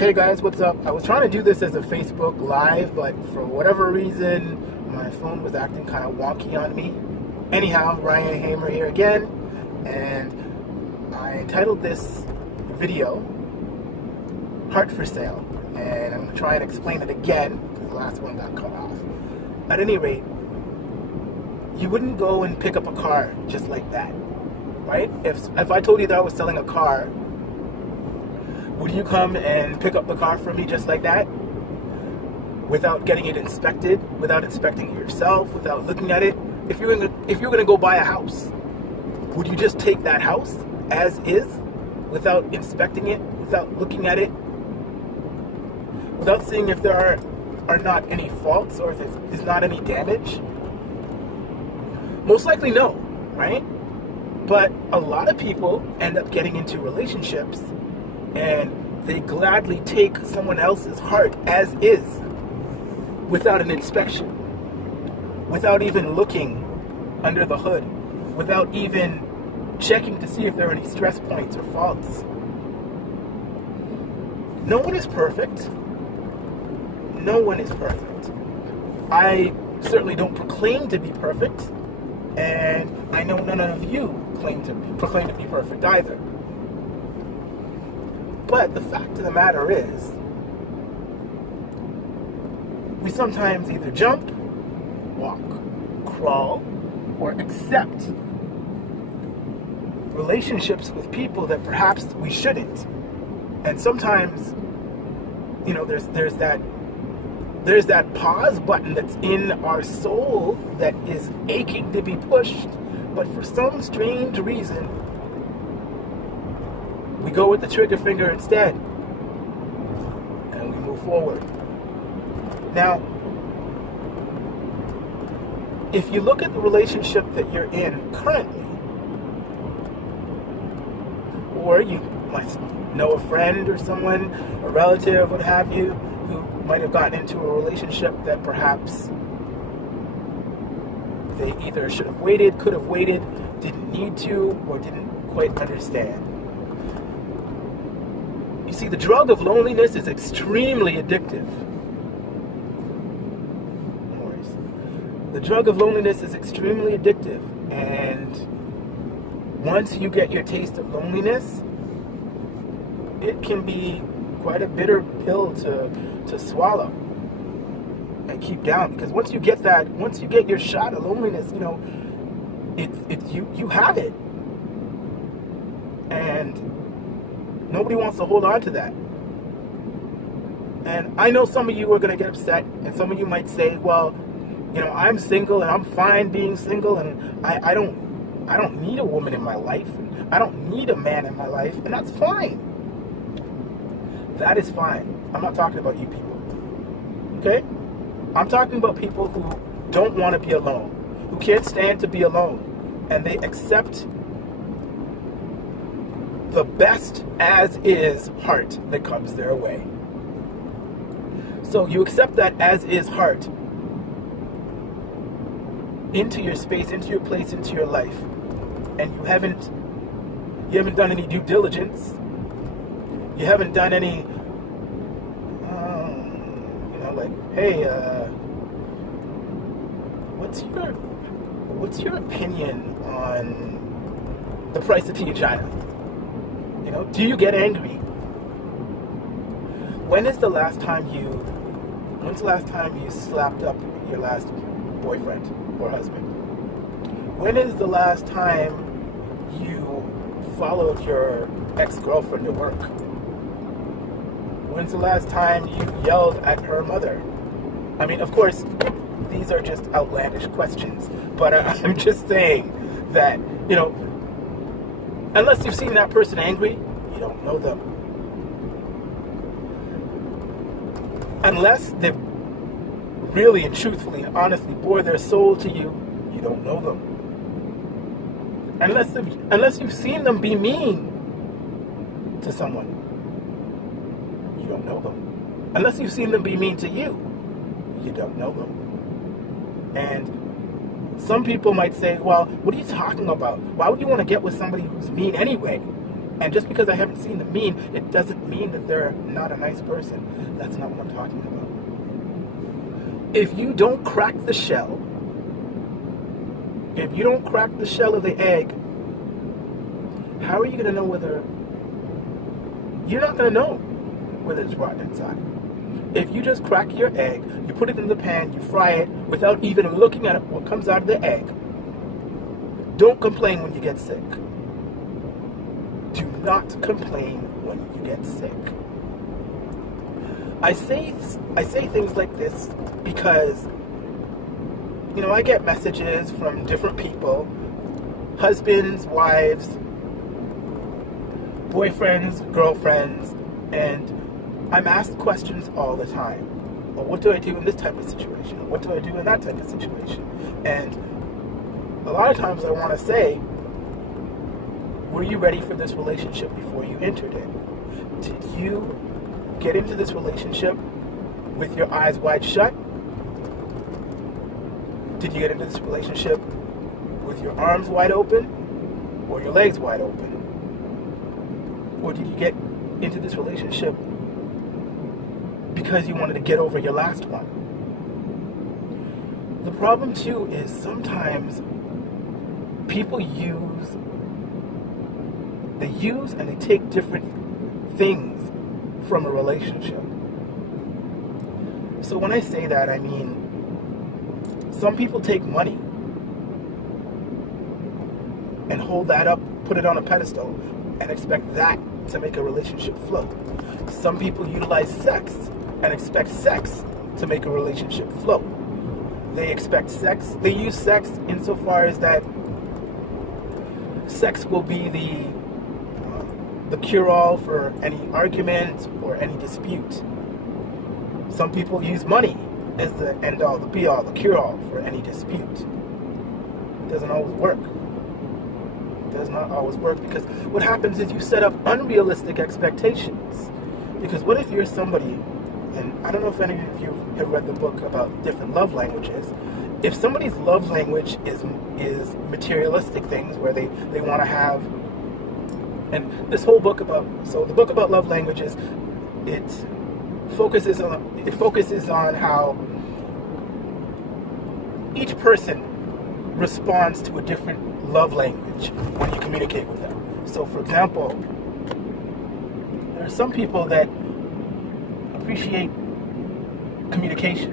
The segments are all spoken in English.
Hey guys, what's up? I was trying to do this as a Facebook Live, but for whatever reason, my phone was acting kind of wonky on me. Anyhow, Ryan Hamer here again, and I entitled this video, Heart for Sale, and I'm going to try and explain it again, because the last one got cut off. At any rate, you wouldn't go and pick up a car just like that, right? If I told you that I was selling a car, would you come and pick up the car from me just like that? Without getting it inspected, without inspecting it yourself, without looking at it? If you're gonna go buy a house, would you just take that house as is, without inspecting it, without looking at it, without seeing if there are not any faults or if there's not any damage? Most likely no, right? But a lot of people end up getting into relationships and they gladly take someone else's heart as is, without an inspection, without even looking under the hood, without even checking to see if there are any stress points or faults. No one is perfect. No one is perfect. I certainly don't proclaim to be perfect, and I know none of you proclaim to be perfect either. But the fact of the matter is, we sometimes either jump, walk, crawl, or accept relationships with people that perhaps we shouldn't. And sometimes, you know, there's that pause button that's in our soul that is aching to be pushed, but for some strange reason, we go with the trigger finger instead, and we move forward. Now, if you look at the relationship that you're in currently, or you might know a friend or someone, a relative, what have you, who might have gotten into a relationship that perhaps they either should have waited, could have waited, didn't need to, or didn't quite understand. You see, the drug of loneliness is extremely addictive. No worries. The drug of loneliness is extremely addictive, and once you get your taste of loneliness, it can be quite a bitter pill to swallow and keep down. Because once you get your shot of loneliness, you know, you have it, and nobody wants to hold on to that. And I know some of you are going to get upset, and some of you might say, well, you know, I'm single and I'm fine being single, and I don't need a woman in my life, and I don't need a man in my life, and that's fine. That is fine. I'm not talking about you people. Okay? I'm talking about people who don't want to be alone, who can't stand to be alone, and they accept the best as is heart that comes their way. So you accept that as is heart into your space, into your place, into your life, and you haven't done any due diligence. You haven't done any, you know, like, hey, what's your opinion on the price of tea in China? You know, do you get angry? When's the last time you slapped up your last boyfriend or husband? When is the last time you followed your ex-girlfriend to work? When's the last time you yelled at her mother? I mean, of course, these are just outlandish questions, but I'm just saying that, you know, unless you've seen that person angry, you don't know them. Unless they've really and truthfully and honestly bore their soul to you, you don't know them. Unless you've seen them be mean to someone, you don't know them. Unless you've seen them be mean to you, you don't know them. And some people might say, well, what are you talking about? Why would you want to get with somebody who's mean anyway? And just because I haven't seen them mean, it doesn't mean that they're not a nice person. That's not what I'm talking about. If you don't crack the shell, of the egg, how are you going to know whether... You're not going to know whether it's rotten inside. If you just crack your egg, you put it in the pan, you fry it without even looking at what comes out of the egg, don't complain when you get sick. Do not complain when you get sick. I say things like this because, I get messages from different people, husbands, wives, boyfriends, girlfriends, and I'm asked questions all the time. Well, what do I do in this type of situation? What do I do in that type of situation? And a lot of times I want to say, were you ready for this relationship before you entered it? Did you get into this relationship with your eyes wide shut? Did you get into this relationship with your arms wide open or your legs wide open? Or did you get into this relationship because you wanted to get over your last one? The problem too is sometimes people use and they take different things from a relationship. So when I say that, I mean, some people take money and hold that up, put it on a pedestal, and expect that to make a relationship flow. Some people utilize sex and expect sex to make a relationship flow. They use sex insofar as that sex will be the cure-all for any argument or any dispute. Some people use money as the end-all, the be-all, the cure-all for any dispute. It doesn't always work. It does not always work, because what happens is you set up unrealistic expectations. Because what if you're somebody, and I don't know if any of you have read the book about different love languages, if somebody's love language is materialistic things where they want to have, and this whole book the book about love languages, it focuses on how each person responds to a different love language when you communicate with them. So for example, there are some people that appreciate communication,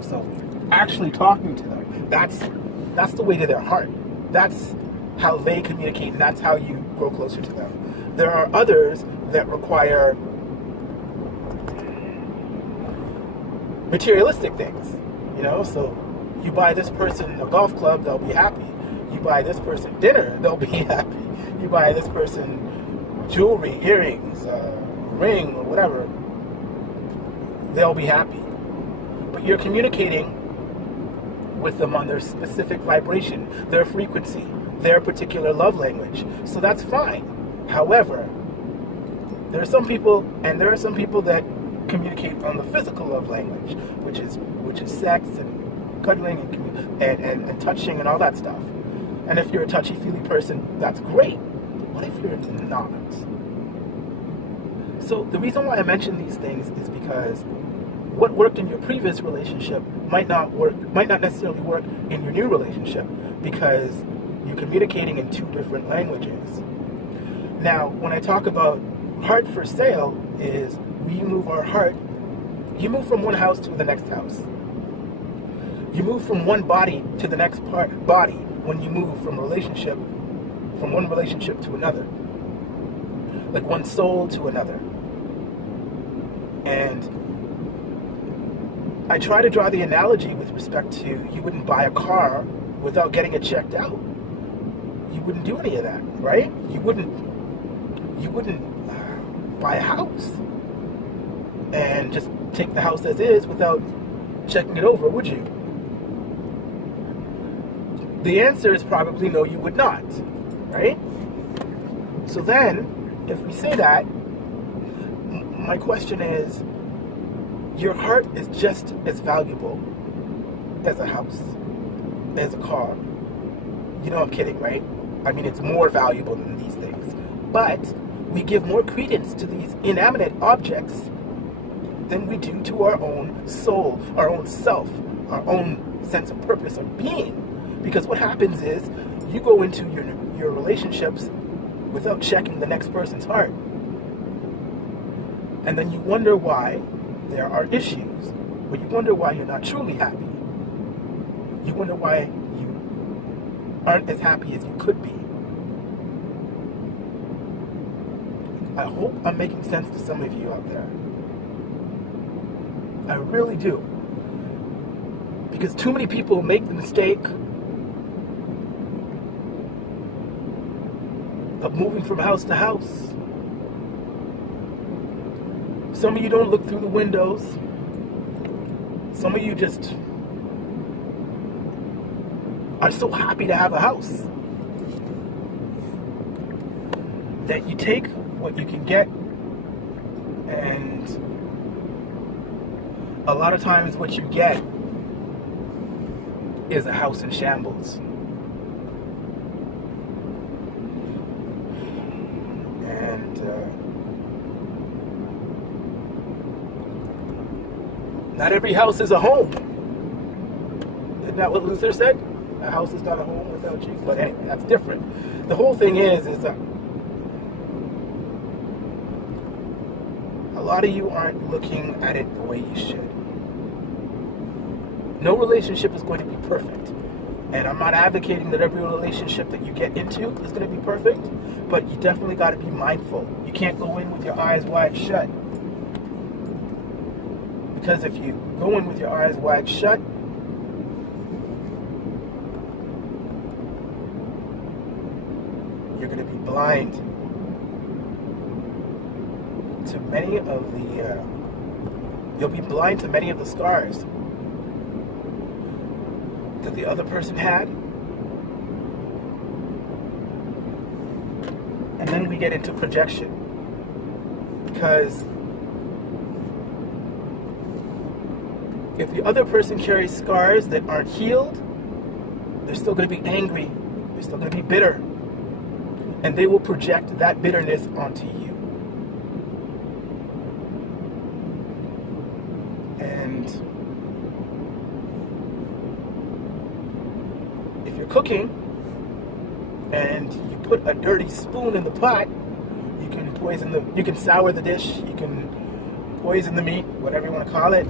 so actually talking to them, that's the way to their heart. That's how they communicate, and that's how you grow closer to them. There are others that require materialistic things, so you buy this person a golf club, they'll be happy. You buy this person dinner, they'll be happy. You buy this person jewelry, earrings, ring, or whatever, they'll be happy. But you're communicating with them on their specific vibration, their frequency, their particular love language. So that's fine. However, there are some people that communicate on the physical love language, which is sex and cuddling and touching and all that stuff. And if you're a touchy-feely person, that's great. But what if you're not? So the reason why I mention these things is because what worked in your previous relationship might not necessarily work in your new relationship, because you're communicating in two different languages. Now, when I talk about heart for sale, is we move our heart, you move from one house to the next house. You move from one body to the next body when you move from one relationship to another. Like one soul to another. And I try to draw the analogy with respect to, you wouldn't buy a car without getting it checked out. You wouldn't do any of that, right? You wouldn't buy a house and just take the house as is without checking it over, would you? The answer is probably no, you would not, right? So then, if we say that, my question is, your heart is just as valuable as a house, as a car. I'm kidding, right? I mean, it's more valuable than these things. But we give more credence to these inanimate objects than we do to our own soul, our own self, our own sense of purpose or being. Because what happens is you go into your relationships without checking the next person's heart. And then you wonder why there are issues. Or you wonder why you're not truly happy. You wonder why you aren't as happy as you could be. I hope I'm making sense to some of you out there. I really do. Because too many people make the mistake of moving from house to house. Some of you don't look through the windows. Some of you just are so happy to have a house that you take what you can get, and a lot of times what you get is a house in shambles. And not every house is a home. Isn't that what Luther said? A house is not a home without you. But anyway, that's different. The whole thing is that a lot of you aren't looking at it the way you should. No relationship is going to be perfect. And I'm not advocating that every relationship that you get into is going to be perfect, but you definitely got to be mindful. You can't go in with your eyes wide shut. Because if you go in with your eyes wide shut, you're going to be blind to many of the, you'll be blind to many of the scars that the other person had. And then we get into projection. Because if the other person carries scars that aren't healed, they're still going to be angry. They're still going to be bitter. And they will project that bitterness onto you. And if you're cooking and you put a dirty spoon in the pot, you can sour the dish, you can poison the meat, whatever you want to call it,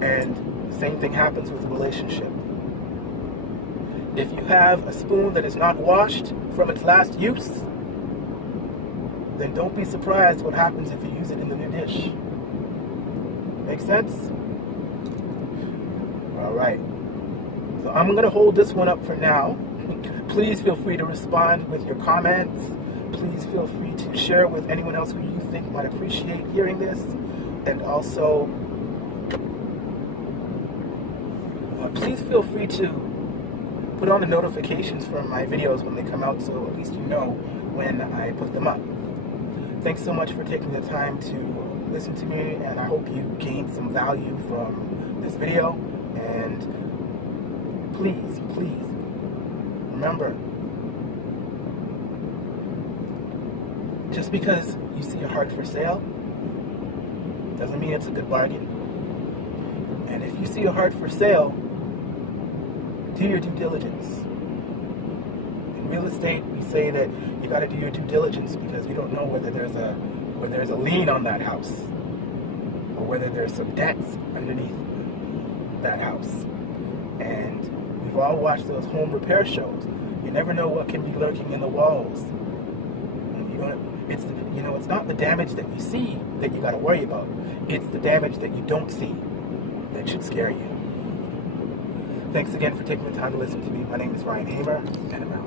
and the same thing happens with a relationship. If you have a spoon that is not washed from its last use, then don't be surprised what happens if you use it in the new dish. Make sense? All right. So I'm going to hold this one up for now. Please feel free to respond with your comments. Please feel free to share with anyone else who you think might appreciate hearing this. And also, please feel free to put on the notifications for my videos when they come out, so at least you know when I put them up. Thanks so much for taking the time to listen to me, and I hope you gained some value from this video. And please, please, remember, just because you see a heart for sale doesn't mean it's a good bargain. And if you see a heart for sale, do your due diligence. In real estate, we say that you got to do your due diligence because you don't know whether there's a lien on that house or whether there's some debts underneath that house. And we've all watched those home repair shows. You never know what can be lurking in the walls. It's not the damage that you see that you got to worry about. It's the damage that you don't see that should scare you. Thanks again for taking the time to listen to me. My name is Ryan Hamer, and I'm out.